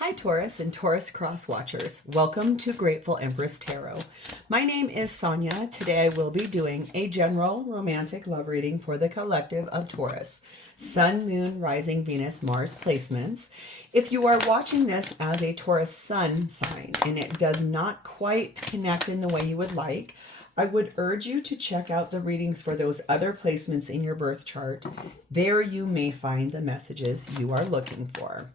Hi Taurus and Taurus Cross Watchers. Welcome to Grateful Empress Tarot. My name is Sonia. Today I will be doing a general romantic love reading for the collective of Taurus. Sun, Moon, Rising, Venus, Mars placements. If you are watching this as a Taurus Sun sign and it does not quite connect in the way you would like, I would urge you to check out the readings for those other placements in your birth chart. There you may find the messages you are looking for.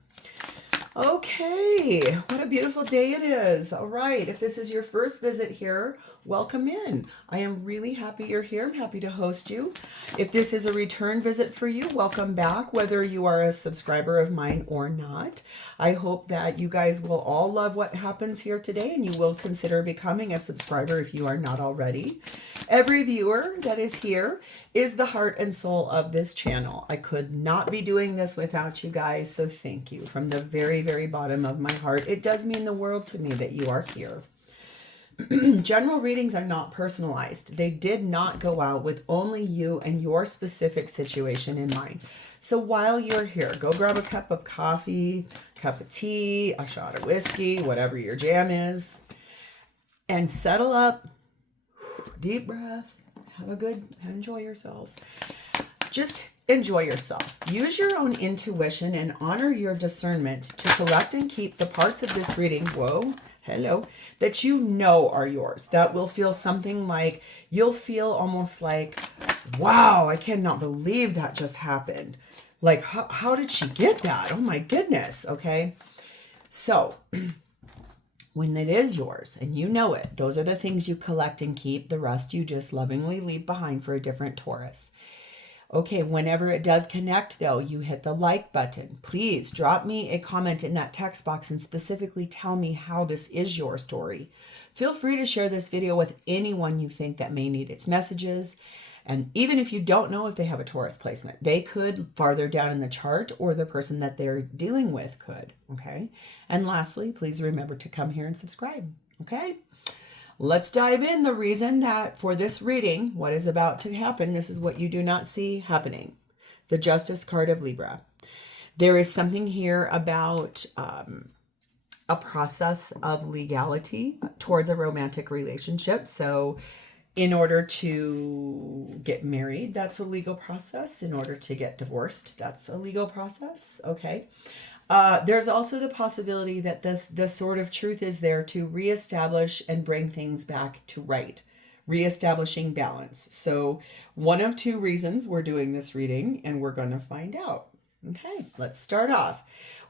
Okay, what a beautiful day it is. All right, if this is your first visit here, welcome in. I am really happy you're here. I'm happy to host you. If this is a return visit for you, welcome back, whether you are a subscriber of mine or not. I hope that you guys will all love what happens here today and you will consider becoming a subscriber if you are not already. Every viewer that is here is the heart and soul of this channel. I could not be doing this without you guys, so thank you from the very, very bottom of my heart. It does mean the world to me that you are here. General readings are not personalized. They did not go out with only you and your specific situation in mind. So while you're here, go grab a cup of coffee, cup of tea, a shot of whiskey, whatever your jam is, and settle up. Deep breath. Enjoy yourself. Just enjoy yourself. Use your own intuition and honor your discernment to collect and keep the parts of this reading, that you know are yours. That will feel something like, you'll feel almost like, wow, I cannot believe that just happened. Like, how did she get that? Oh my goodness. Okay. So when it is yours and you know it, those are the things you collect and keep. The rest you just lovingly leave behind for a different Taurus. Okay, whenever it does connect, though, you hit the like button. Please drop me a comment in that text box and specifically tell me how this is your story. Feel free to share this video with anyone you think that may need its messages. And even if you don't know if they have a Taurus placement, they could farther down in the chart, or the person that they're dealing with could, okay? And lastly, please remember to come here and subscribe, okay? Let's dive in. The reason that for this reading, what is about to happen, this is what you do not see happening. The Justice card of Libra. There is something here about a process of legality towards a romantic relationship. So in order to get married, that's a legal process. In order to get divorced, that's a legal process. Okay. There's also the possibility that the sort of truth is there to reestablish and bring things back to right, reestablishing balance. So one of two reasons we're doing this reading, and we're going to find out. Okay, let's start off.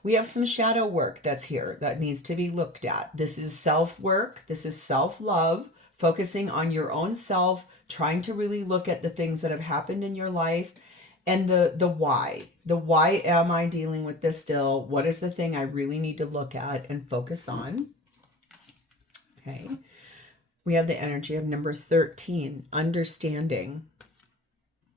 We have some shadow work that's here that needs to be looked at. This is self-work. This is self-love, focusing on your own self, trying to really look at the things that have happened in your life and the why. The why am I dealing with this still? What is the thing I really need to look at and focus on? Okay. We have the energy of number 13, understanding.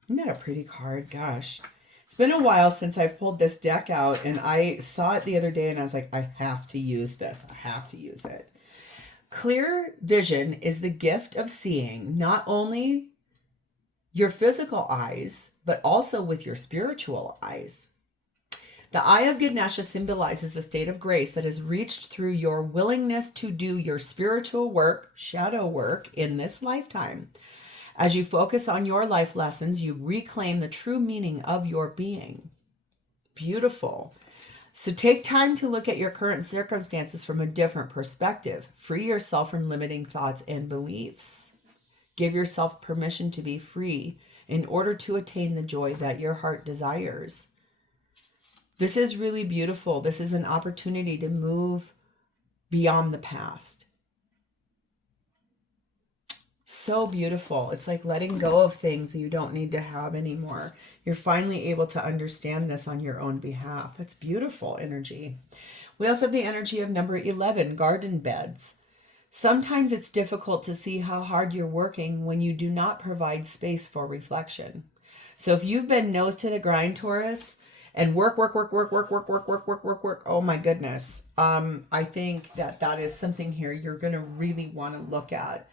Isn't that a pretty card? Gosh. It's been a while since I've pulled this deck out, and I saw it the other day and I was like, I have to use this. I have to use it. Clear vision is the gift of seeing not only your physical eyes, but also with your spiritual eyes. The eye of Ganesha symbolizes the state of grace that is reached through your willingness to do your spiritual work, shadow work, in this lifetime. As you focus on your life lessons, you reclaim the true meaning of your being. Beautiful. So take time to look at your current circumstances from a different perspective. Free yourself from limiting thoughts and beliefs. Give yourself permission to be free in order to attain the joy that your heart desires. This is really beautiful. This is an opportunity to move beyond the past. So beautiful. It's like letting go of things you don't need to have anymore. You're finally able to understand this on your own behalf. That's beautiful energy. We also have the energy of number 11, garden beds. Sometimes it's difficult to see how hard you're working when you do not provide space for reflection. So if you've been nose to the grind, Taurus, and work, oh my goodness. I think that is something here you're going to really want to look at.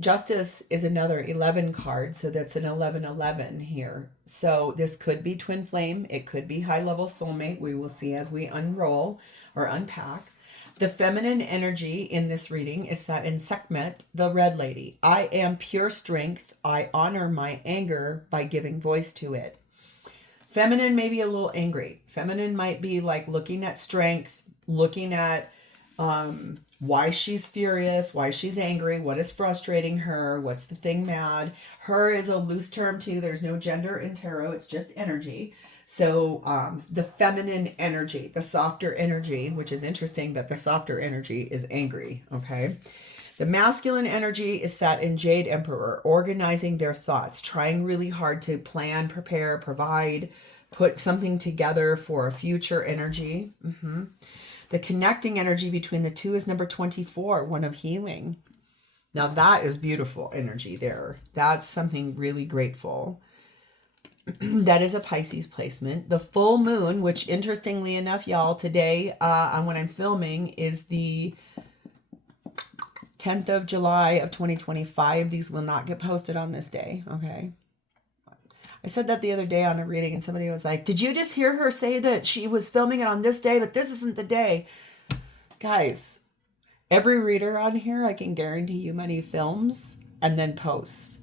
Justice is another 11 card, so that's an 11-11 here. So this could be twin flame. It could be high-level soulmate. We will see as we unroll or unpack. The feminine energy in this reading is that in Sekhmet, the red lady. I am pure strength. I honor my anger by giving voice to it. Feminine may be a little angry. Feminine might be like looking at strength, looking at why she's furious, why she's angry, what is frustrating her, what's the thing mad. Her is a loose term too. There's no gender in tarot. It's just energy. So the feminine energy, the softer energy, which is interesting that the softer energy is angry, okay? The masculine energy is sat in Jade Emperor, organizing their thoughts, trying really hard to plan, prepare, provide, put something together for a future energy. The connecting energy between the two is number 24, one of healing. Now that is beautiful energy there. That's something really grateful. That is a Pisces placement. The full moon, which interestingly enough, y'all, today when I'm filming is the 10th of July of 2025. These will not get posted on this day, okay? I said that the other day on a reading and somebody was like, did you just hear her say that she was filming it on this day, but this isn't the day? Guys, every reader on here, I can guarantee you many films and then posts.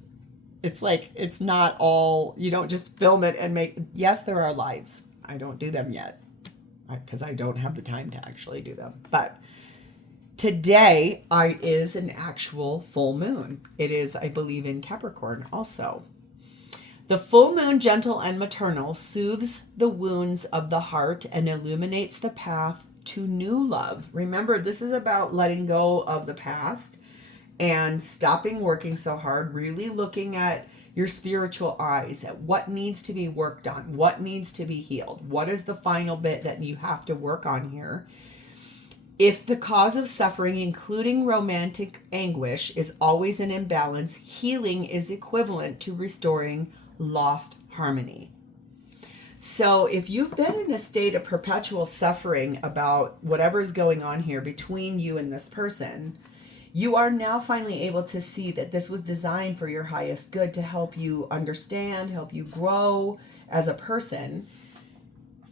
It's like, it's not all, you don't just film it and make, yes, there are lives. I don't do them yet because I don't have the time to actually do them. But today is an actual full moon. It is, I believe, in Capricorn also. The full moon, gentle and maternal, soothes the wounds of the heart and illuminates the path to new love. Remember, this is about letting go of the past and stopping working so hard, really looking at your spiritual eyes, at what needs to be worked on, what needs to be healed, what is the final bit that you have to work on here. If the cause of suffering, including romantic anguish, is always an imbalance, healing is equivalent to restoring lost harmony. So if you've been in a state of perpetual suffering about whatever's going on here between you and this person, you are now finally able to see that this was designed for your highest good, to help you understand, help you grow as a person.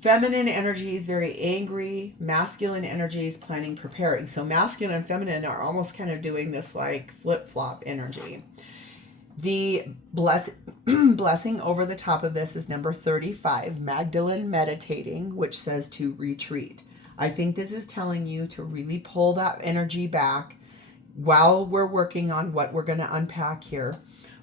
Feminine energy is very angry. Masculine energy is planning, preparing. So masculine and feminine are almost kind of doing this like flip-flop energy. The blessing over the top of this is number 35, Magdalene meditating, which says to retreat. I think this is telling you to really pull that energy back while we're working on what we're going to unpack here.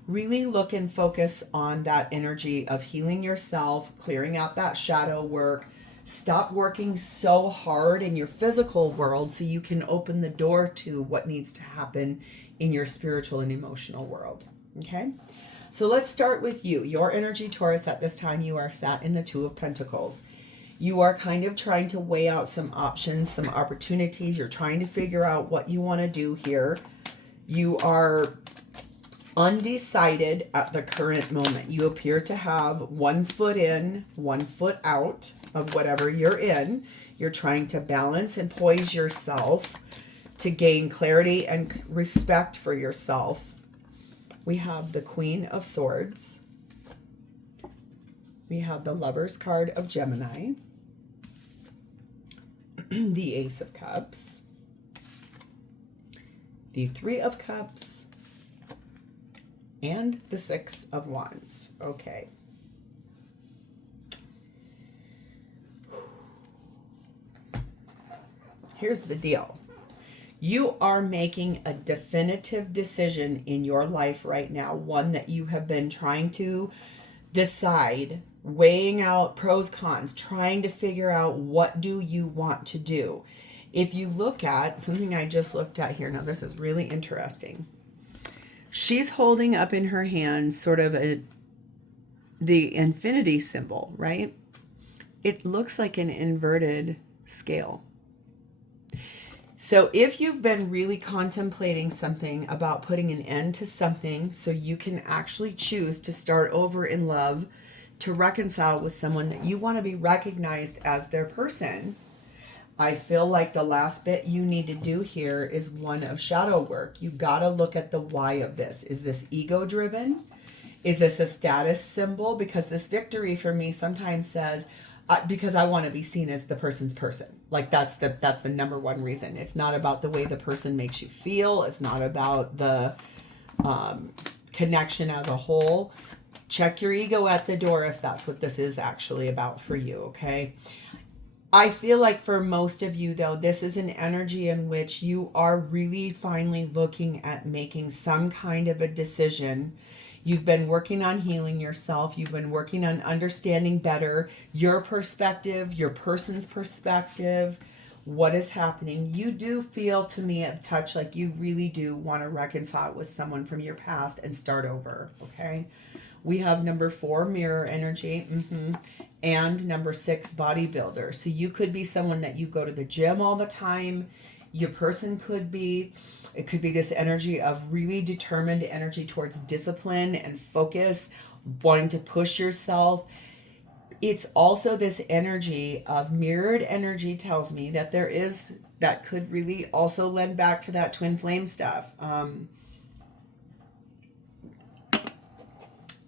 Really look and focus on that energy of healing yourself, clearing out that shadow work. Stop working so hard in your physical world so you can open the door to what needs to happen in your spiritual and emotional world. Okay? So let's start with you. Your energy, Taurus, at this time you are sat in the Two of Pentacles. You are kind of trying to weigh out some options, some opportunities. You're trying to figure out what you want to do here. You are undecided at the current moment. You appear to have 1 foot in, 1 foot out of whatever you're in. You're trying to balance and poise yourself to gain clarity and respect for yourself. We have the Queen of Swords. We have the Lover's card of Gemini. The Ace of Cups. The Three of Cups. And the Six of Wands. Okay. Here's the deal. You are making a definitive decision in your life right now, one that you have been trying to decide, weighing out pros, cons, trying to figure out what do you want to do. If you look at something I just looked at here, now this is really interesting. She's holding up in her hand sort of the infinity symbol, right? It looks like an inverted scale. So if you've been really contemplating something about putting an end to something so you can actually choose to start over in love, to reconcile with someone that you want to be recognized as their person, I feel like the last bit you need to do here is one of shadow work. You got to look at the why of this. Is this ego driven? Is this a status symbol? Because this victory for me sometimes says, because I want to be seen as the person's person. Like that's the number one reason. It's not about the way the person makes you feel. It's not about the connection as a whole. Check your ego at the door if that's what this is actually about for you, okay? I feel like for most of you, though, this is an energy in which you are really finally looking at making some kind of a decision. You've been working on healing yourself. You've been working on understanding better your perspective, your person's perspective, what is happening. You do feel, to me, a touch like you really do want to reconcile with someone from your past and start over, okay? We have number 4, mirror energy, and number 6, bodybuilder. So you could be someone that you go to the gym all the time. Your person could be, it could be this energy of really determined energy towards discipline and focus, wanting to push yourself. It's also this energy of mirrored energy tells me that there is, that could really also lend back to that twin flame stuff.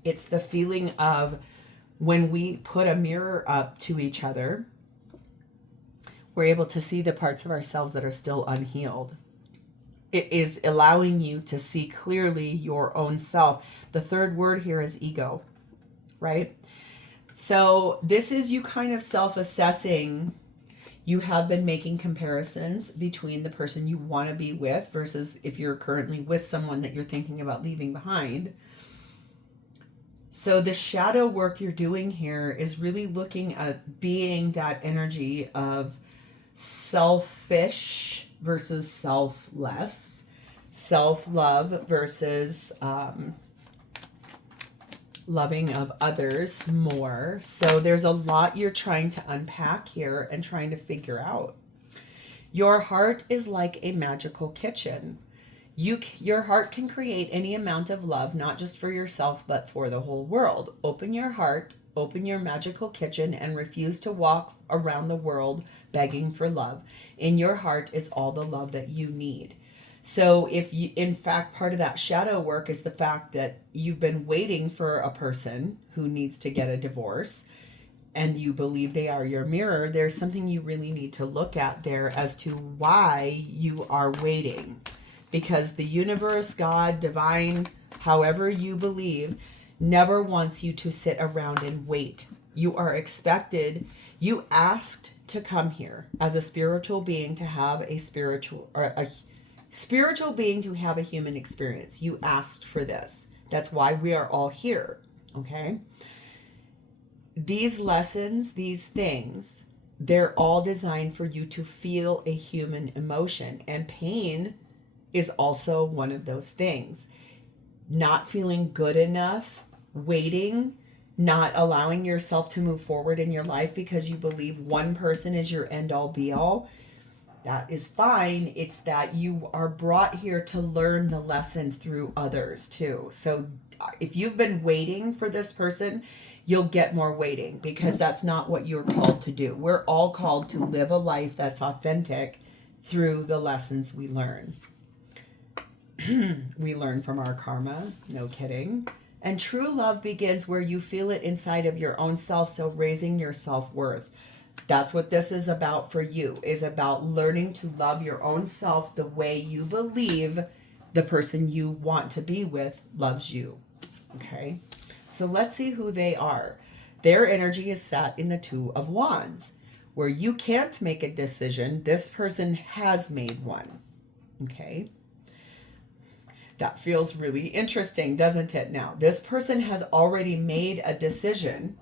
It's the feeling of when we put a mirror up to each other, we're able to see the parts of ourselves that are still unhealed. It is allowing you to see clearly your own self. The third word here is ego, right? So this is you kind of self-assessing. You have been making comparisons between the person you want to be with versus if you're currently with someone that you're thinking about leaving behind. So the shadow work you're doing here is really looking at being that energy of selfish versus selfless, self-love versus loving of others more. So there's a lot you're trying to unpack here and trying to figure out. Your heart is like a magical kitchen. Your heart can create any amount of love, not just for yourself, but for the whole world. Open your heart, open your magical kitchen, and refuse to walk around the world begging for love. In your heart is all the love that you need. So if you, in fact, part of that shadow work is the fact that you've been waiting for a person who needs to get a divorce, and you believe they are your mirror, there's something you really need to look at there as to why you are waiting. Because the universe, God, divine, however you believe, never wants you to sit around and wait. You are expected, you asked to come here as a spiritual being to have a spiritual being to have a human experience. You asked for this. That's why we are all here, okay? These lessons, these things, they're all designed for you to feel a human emotion, and pain is also one of those things. Not feeling good enough, waiting, not allowing yourself to move forward in your life because you believe one person is your end all be all. That is fine. It's that you are brought here to learn the lessons through others too. So if you've been waiting for this person, you'll get more waiting because that's not what you're called to do. We're all called to live a life that's authentic through the lessons we learn. We learn from our karma, no kidding. And true love begins where you feel it inside of your own self, so raising your self-worth. That's what this is about for you, is about learning to love your own self the way you believe the person you want to be with loves you. Okay? So let's see who they are. Their energy is sat in the Two of Wands, where you can't make a decision. This person has made one. Okay? That feels really interesting, doesn't it? Now, this person has already made a decision,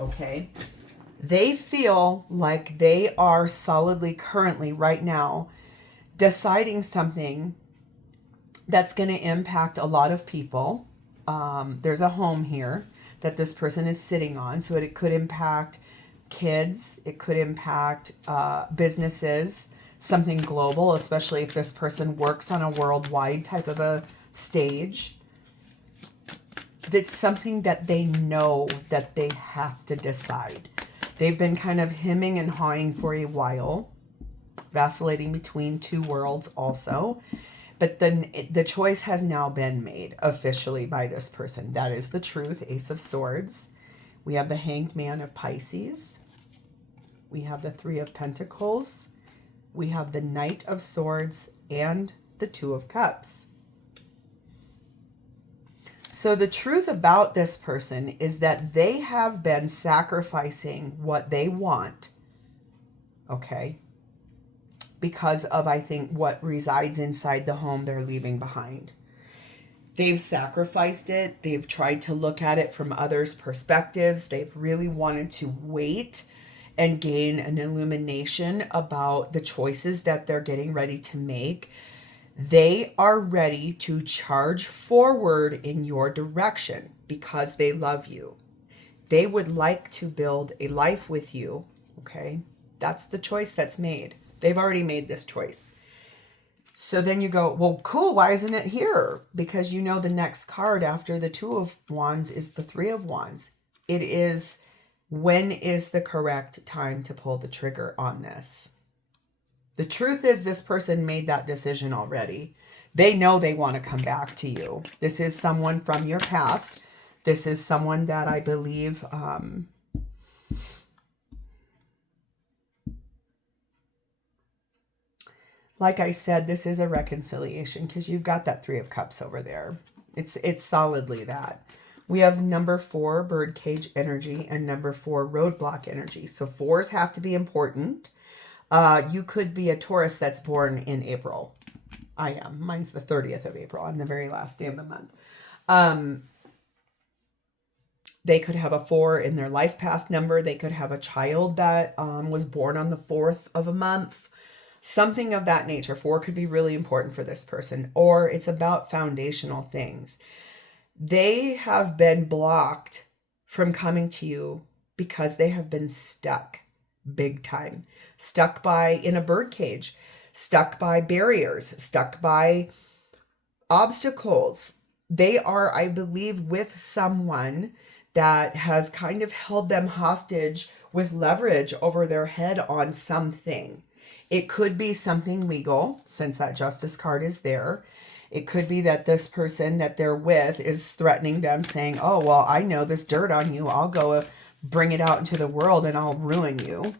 okay? They feel like they are solidly, currently, right now, deciding something that's going to impact a lot of people. There's a home here that this person is sitting on, so it could impact kids, it could impact businesses, something global, especially if this person works on a worldwide type of a stage. That's something that they know that they have to decide. They've been kind of hemming and hawing for a while. vacillating between two worlds also. But then the choice has now been made officially by this person. That is the truth. Ace of Swords. We have the Hanged Man of Pisces. We have the Three of Pentacles. We have the Knight of Swords and the Two of Cups. So the truth about this person is that they have been sacrificing what they want, okay, because of, I think, what resides inside the home they're leaving behind. They've sacrificed it. They've tried to look at it from others' perspectives. They've really wanted to wait and gain an illumination about the choices that they're getting ready to make. They are ready to charge forward in your direction because they love you. They would like to build a life with you, okay? That's the choice that's made. They've already made this choice. So then you go, well, cool, why isn't it here? Because you know the next card after the Two of Wands is the Three of Wands. It is, when is the correct time to pull the trigger on this? The truth is this person made that decision already. They know they want to come back to you. This is someone from your past. This is someone that I believe like I said, this is a reconciliation because you've got that Three of Cups over there. It's solidly that. We have number 4, birdcage energy, and number 4, roadblock energy. So 4s have to be important. You could be a Taurus that's born in April. I am. Mine's the 30th of April. I'm the very last day of the month. They could have a 4 in their life path number. They could have a child that was born on the 4th of a month. Something of that nature. 4 could be really important for this person. Or it's about foundational things. They have been blocked from coming to you because they have been stuck big time. Stuck in a birdcage. Stuck by barriers. Stuck by obstacles. They are, I believe, with someone that has kind of held them hostage with leverage over their head on something. It could be something legal, since that Justice card is there. It could be that this person that they're with is threatening them, saying, oh, well, I know this dirt on you. I'll go bring it out into the world and I'll ruin you.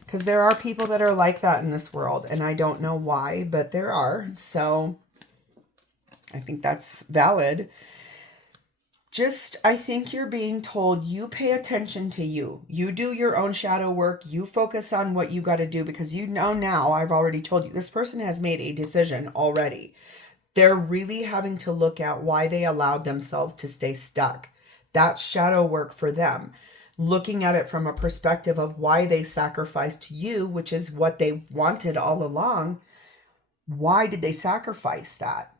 Because there are people that are like that in this world, and I don't know why, but there are. So I think that's valid. Just, I think you're being told, you pay attention to you. You do your own shadow work. You focus on what you got to do, because you know now, I've already told you, this person has made a decision already. They're really having to look at why they allowed themselves to stay stuck. That's shadow work for them. Looking at it from a perspective of why they sacrificed you, which is what they wanted all along. Why did they sacrifice that?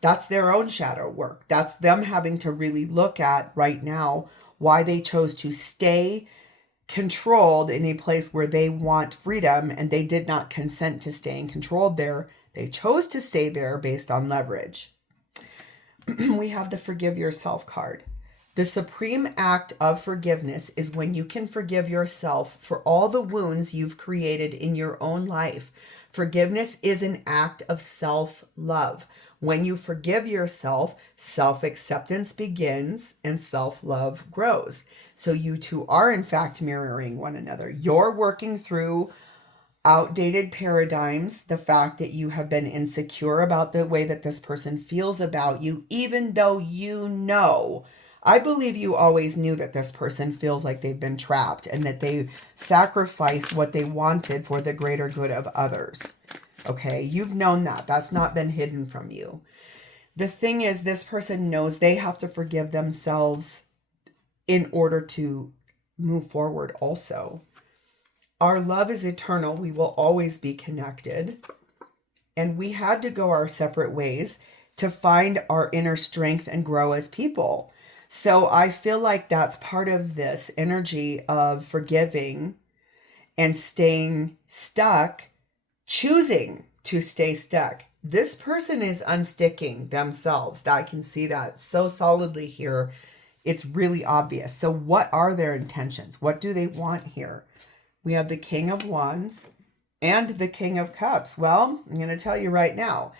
That's their own shadow work. That's them having to really look at right now why they chose to stay controlled in a place where they want freedom, and they did not consent to staying controlled there. They chose to stay there based on leverage. We have the Forgive Yourself card. The supreme act of forgiveness is when you can forgive yourself for all the wounds you've created in your own life. Forgiveness is an act of self-love. When you forgive yourself, self-acceptance begins and self-love grows. So you two are in fact mirroring one another. You're working through outdated paradigms, the fact that you have been insecure about the way that this person feels about you, even though you know, I believe you always knew that this person feels like they've been trapped and that they sacrificed what they wanted for the greater good of others. Okay, you've known that. That's not been hidden from you. The thing is, this person knows they have to forgive themselves in order to move forward also. Our love is eternal. We will always be connected. And we had to go our separate ways to find our inner strength and grow as people. So I feel like that's part of this energy of forgiving and staying stuck, choosing to stay stuck. This person is unsticking themselves. I can see that so solidly here. It's really obvious. So what are their intentions? What do they want here? We have the King of Wands and the King of Cups. Well, I'm going to tell you right now,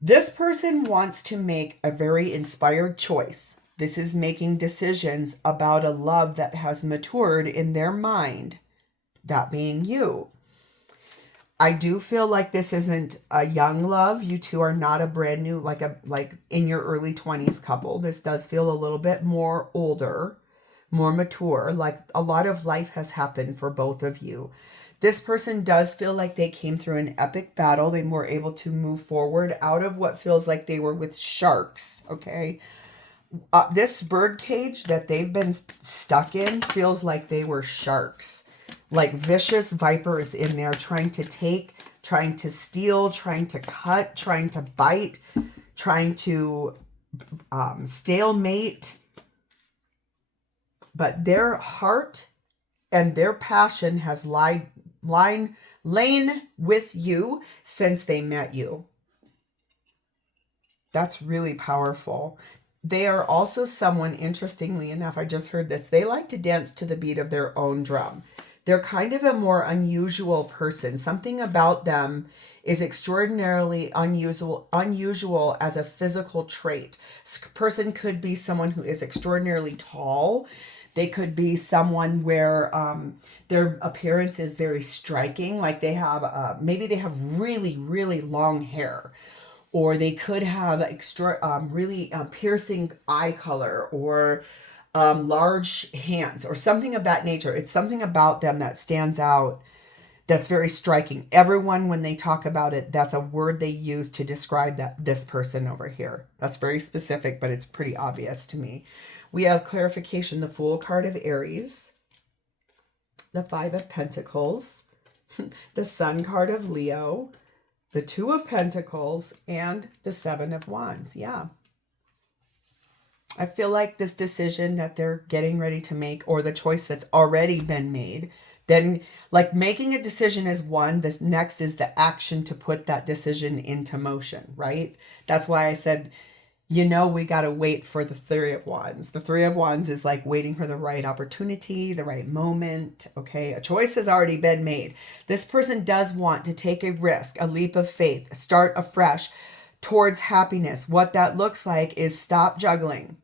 this person wants to make a very inspired choice. This is making decisions about a love that has matured in their mind, that being you. I do feel like this isn't a young love. You two are not a brand new, like in your early 20s couple. This does feel a little bit more older, more mature, like a lot of life has happened for both of you. This person does feel like they came through an epic battle. They were able to move forward out of what feels like they were with sharks, okay? This bird cage that they've been stuck in feels like they were sharks. Like vicious vipers in there trying to take, trying to steal, trying to cut, trying to bite, trying to stalemate. But their heart and their passion has lain with you since they met you. That's really powerful. They are also someone, interestingly enough, I just heard this, they like to dance to the beat of their own drum. They're kind of a more unusual person. Something about them is extraordinarily unusual as a physical trait. This person could be someone who is extraordinarily tall. They could be someone where their appearance is very striking, like they have, maybe they have really, really long hair. Or they could have really piercing eye color, or large hands, or something of that nature. It's something about them that stands out, that's very striking. Everyone, when they talk about it, that's a word they use to describe this person over here. That's very specific, but it's pretty obvious to me. We have clarification, the Fool card of Aries, the Five of Pentacles, the Sun card of Leo, the Two of Pentacles, and the Seven of Wands. Yeah. I feel like this decision that they're getting ready to make, or the choice that's already been made, then like making a decision is one, the next is the action to put that decision into motion, right? That's why I said, we got to wait for the Three of Wands. The Three of Wands is like waiting for the right opportunity, the right moment. Okay. A choice has already been made. This person does want to take a risk, a leap of faith, start afresh towards happiness. What that looks like is stop juggling,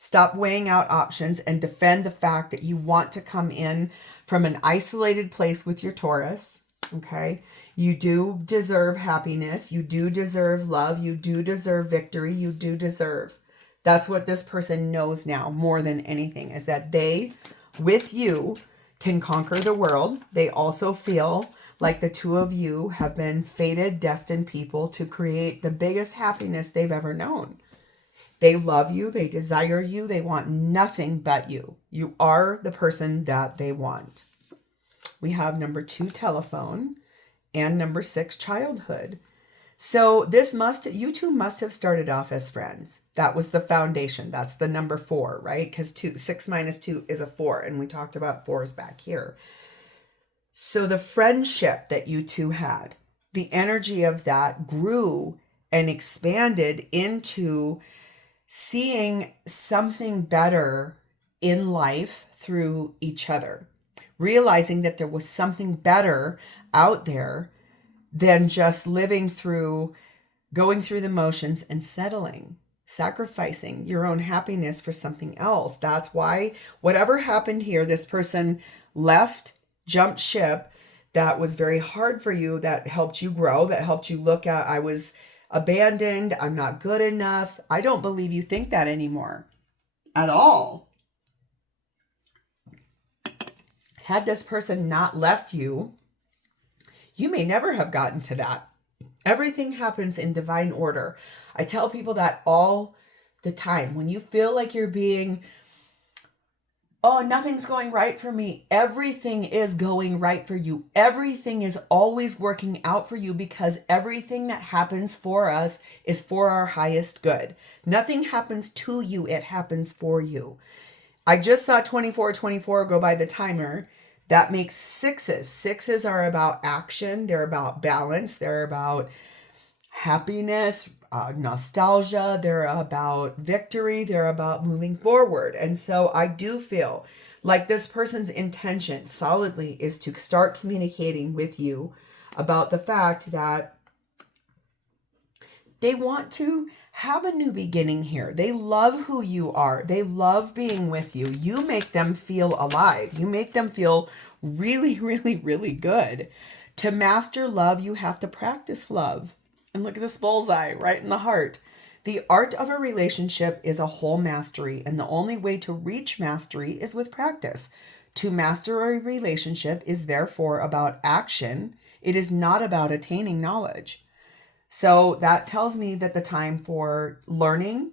stop weighing out options, and defend the fact that you want to come in from an isolated place with your Taurus. Okay. You do deserve happiness. You do deserve love. You do deserve victory. You do deserve. That's what this person knows now more than anything, is that they, with you, can conquer the world. They also feel like the two of you have been fated, destined people to create the biggest happiness they've ever known. They love you. They desire you. They want nothing but you. You are the person that they want. We have number 2, telephone, and number 6, childhood. So you two must have started off as friends. That was the foundation. That's the number 4, right? Because 6 minus 2 is a 4. And we talked about 4s back here. So the friendship that you two had, the energy of that grew and expanded into seeing something better in life through each other. Realizing that there was something better out there than just going through the motions and settling, sacrificing your own happiness for something else. That's why whatever happened here, this person left, jumped ship. That was very hard for you. That helped you grow. That helped you look at, I was abandoned. I'm not good enough. I don't believe you think that anymore at all. Had this person not left you, you may never have gotten to that. Everything happens in divine order. I tell people that all the time. When you feel like you're being, nothing's going right for me, everything is going right for you. Everything is always working out for you, because everything that happens for us is for our highest good. Nothing happens to you, it happens for you. I just saw 2424 go by the timer. That makes 6s. 6s are about action. They're about balance. They're about happiness, nostalgia. They're about victory. They're about moving forward. And so I do feel Like this person's intention solidly is to start communicating with you about the fact that they want to have a new beginning here. They love who you are. They love being with you. You make them feel alive. You make them feel really, really, really good. To master love, you have to practice love. And look at this bullseye right in the heart. The art of a relationship is a whole mastery, and the only way to reach mastery is with practice. To master a relationship is therefore about action. It is not about attaining knowledge. So that tells me that the time for learning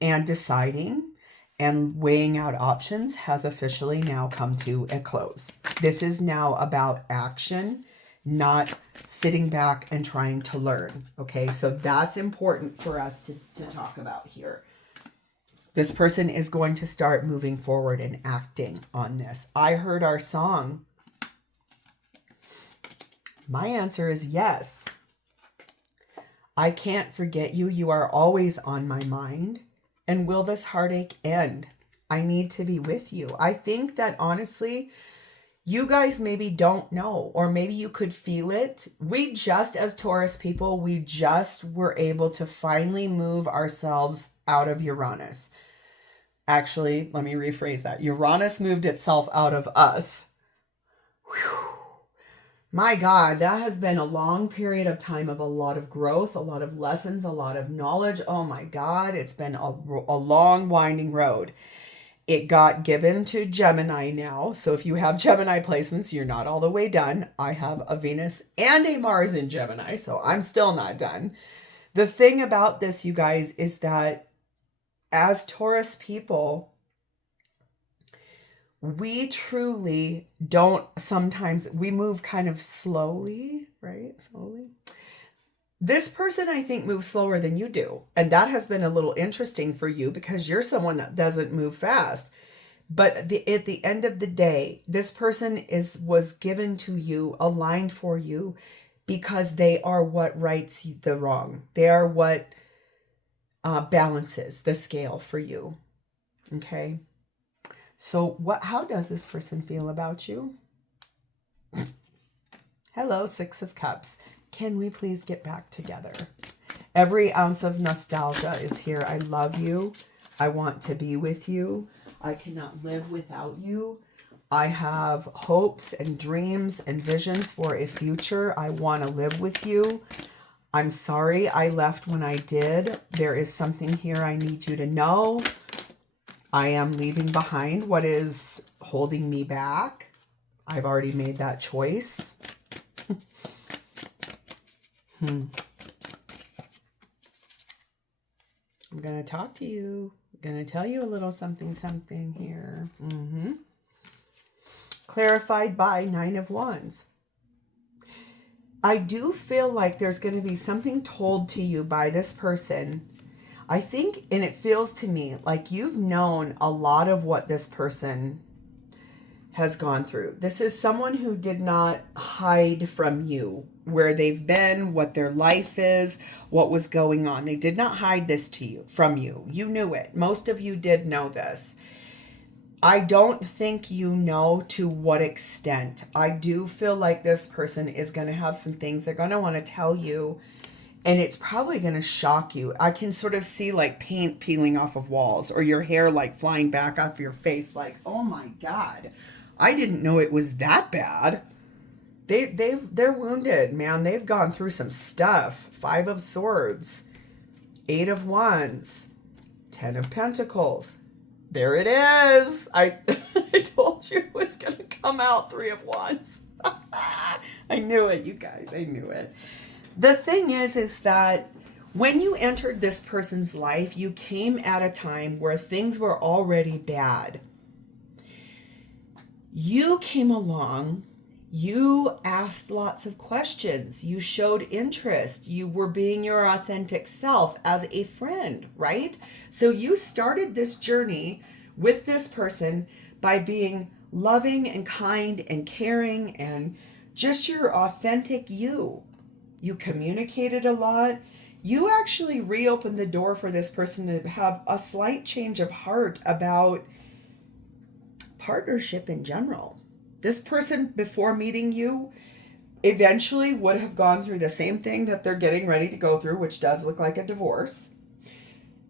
and deciding and weighing out options has officially now come to a close. This is now about action, not sitting back and trying to learn. Okay, so that's important for us to talk about here. This person is going to start moving forward and acting on this. I heard our song. My answer is yes. I can't forget you. You are always on my mind. And will this heartache end? I need to be with you. I think that honestly, you guys maybe don't know, or maybe you could feel it. We just, as Taurus people, we just were able to finally move ourselves out of Uranus. Actually, let me rephrase that. Uranus moved itself out of us. Whew. My God, that has been a long period of time of a lot of growth, a lot of lessons, a lot of knowledge. Oh my God, it's been a long, winding road. It got given to Gemini now. So if you have Gemini placements, you're not all the way done. I have a Venus and a Mars in Gemini, so I'm still not done. The thing about this, you guys, is that as Taurus people, we truly don't, sometimes we move kind of slowly, right? Slowly. This person, I think, moves slower than you do. And that has been a little interesting for you because you're someone that doesn't move fast. But at the end of the day, this person was given to you, aligned for you, because they are what rights the wrong. They are what balances the scale for you. Okay? So how does this person feel about you? Hello, Six of Cups. Can we please get back together? Every ounce of nostalgia is here. I love you. I want to be with you. I cannot live without you. I have hopes and dreams and visions for a future. I want to live with you. I'm sorry I left when I did. There is something here I need you to know. I am leaving behind what is holding me back. I've already made that choice. I'm going to talk to you. I'm going to tell you a little something here. Clarified by Nine of Wands. I do feel like there's going to be something told to you by this person. I think, and it feels to me like you've known a lot of what this person has gone through. This is someone who did not hide from you where they've been, what their life is, what was going on. They did not hide this from you. You knew it. Most of you did know this. I don't think you know to what extent. I do feel like this person is going to have some things they're going to want to tell you, and it's probably going to shock you. I can sort of see like paint peeling off of walls or your hair like flying back off your face like, oh my God, I didn't know it was that bad. They're wounded, man. They've gone through some stuff. 5 of Swords, 8 of Wands, 10 of Pentacles. There it is. I told you it was going to come out. 3 of Wands. I knew it, you guys. I knew it. The thing is that when you entered this person's life, you came at a time where things were already bad. You came along. You asked lots of questions. You showed interest. You were being your authentic self as a friend, right? So you started this journey with this person by being loving and kind and caring and just your authentic you. You communicated a lot. You actually reopened the door for this person to have a slight change of heart about partnership in general. This person, before meeting you, eventually would have gone through the same thing that they're getting ready to go through, which does look like a divorce.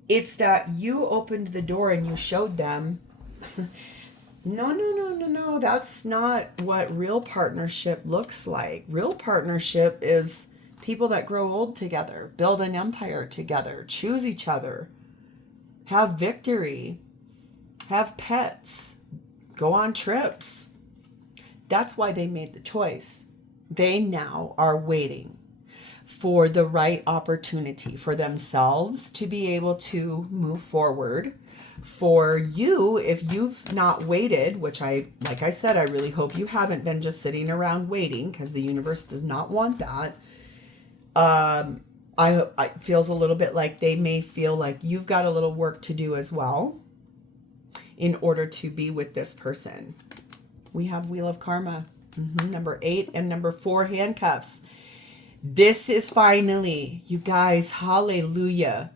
It's that you opened the door and you showed them, no, that's not what real partnership looks like. Real partnership is people that grow old together, build an empire together, choose each other, have victory, have pets, go on trips. That's why they made the choice. They now are waiting for the right opportunity for themselves to be able to move forward. For you, if you've not waited, which like I said, I really hope you haven't been just sitting around waiting, because the universe does not want that. I feels a little bit like they may feel like you've got a little work to do as well in order to be with this person. We have Wheel of Karma, number 8 and number 4 handcuffs. This is finally, you guys, hallelujah.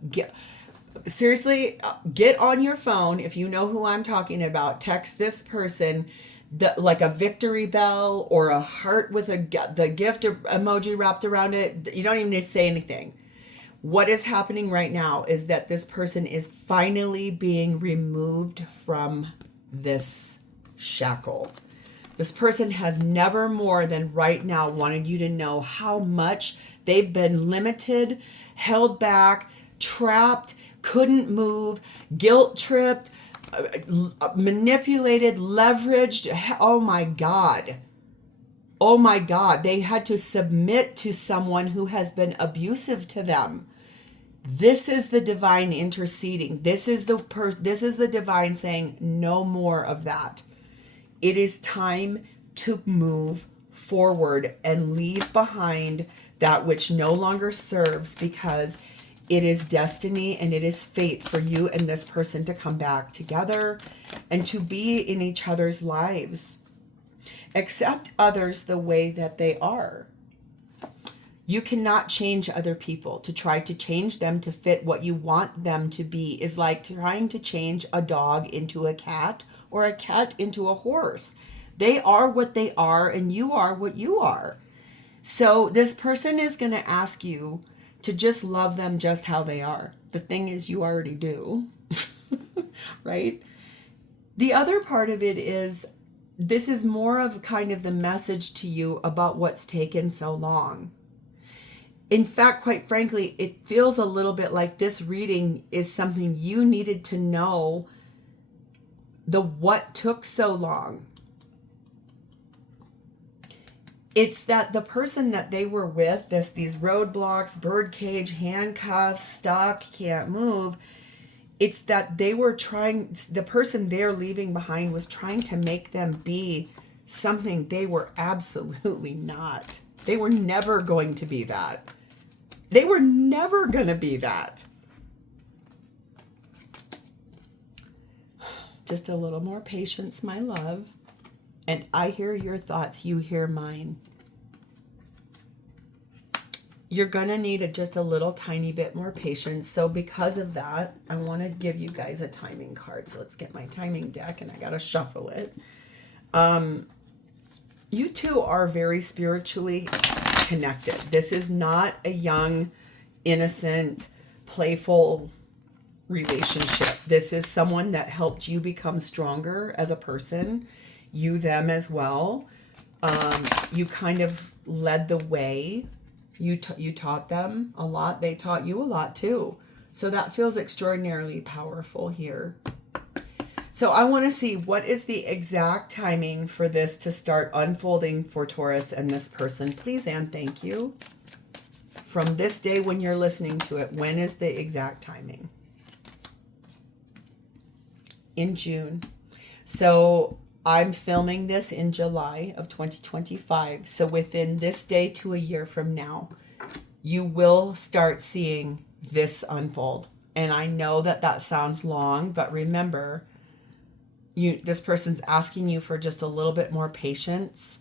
Seriously, get on your phone. If you know who I'm talking about, text this person like a victory bell or a heart with the gift emoji wrapped around it. You don't even need to say anything. What is happening right now is that this person is finally being removed from this shackle. This person has never more than right now wanted you to know how much they've been limited, held back, trapped, couldn't move, guilt tripped, manipulated, leveraged. Oh my God. Oh my God. They had to submit to someone who has been abusive to them. This is the divine interceding. This is the divine saying, no more of that. It is time to move forward and leave behind that which no longer serves, because it is destiny and it is fate for you and this person to come back together and to be in each other's lives. Accept others the way that they are. You cannot change other people. To try to change them to fit what you want them to be is like trying to change a dog into a cat or a cat into a horse. They are what they are and you are what you are. So this person is going to ask you to just love them just how they are. The thing is, you already do, right? The other part of it is, this is more of kind of the message to you about what's taken so long. In fact, quite frankly, it feels a little bit like this reading is something you needed to know, what took so long. It's that the person that they were with, these roadblocks, birdcage, handcuffs, stuck, can't move. It's that the person they're leaving behind was trying to make them be something they were absolutely not. They were never going to be that. They were never going to be that. Just a little more patience, my love. And I hear your thoughts, you hear mine. You're going to need just a little tiny bit more patience. So because of that, I want to give you guys a timing card. So let's get my timing deck, and I got to shuffle it. You two are very spiritually connected. This is not a young, innocent, playful relationship. This is someone that helped you become stronger as a person. You, them as well. You kind of led the way. You taught them a lot. They taught you a lot too. So that feels extraordinarily powerful here. So I want to see, what is the exact timing for this to start unfolding for Taurus and this person? Please and thank you. From this day when you're listening to it, when is the exact timing? In June. So I'm filming this in July of 2025. So within this day to a year from now, you will start seeing this unfold. And I know that sounds long, but remember, this person's asking you for just a little bit more patience.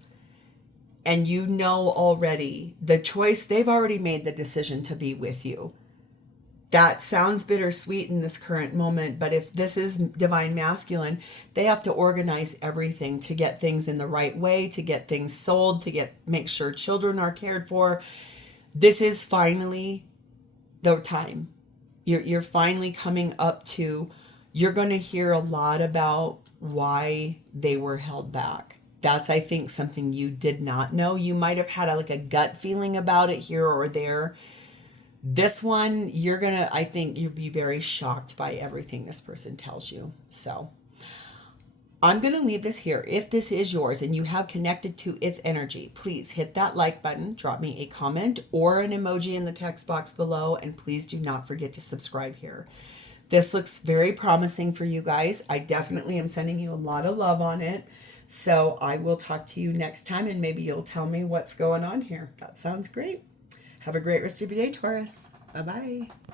And you know already the choice, they've already made the decision to be with you. that sounds bittersweet in this current moment, but if this is divine masculine, they have to organize everything to get things in the right way, to get things sold, to make sure children are cared for. This is finally the time. You're finally coming up to, you're going to hear a lot about why they were held back. That's, I think, something you did not know. You might have had a gut feeling about it here or there. This one, I think you'll be very shocked by everything this person tells you. So I'm going to leave this here. If this is yours and you have connected to its energy, please hit that like button, drop me a comment or an emoji in the text box below, and please do not forget to subscribe here. This looks very promising for you guys. I definitely am sending you a lot of love on it. So I will talk to you next time, and maybe you'll tell me what's going on here. That sounds great. Have a great rest of your day, Taurus. Bye-bye.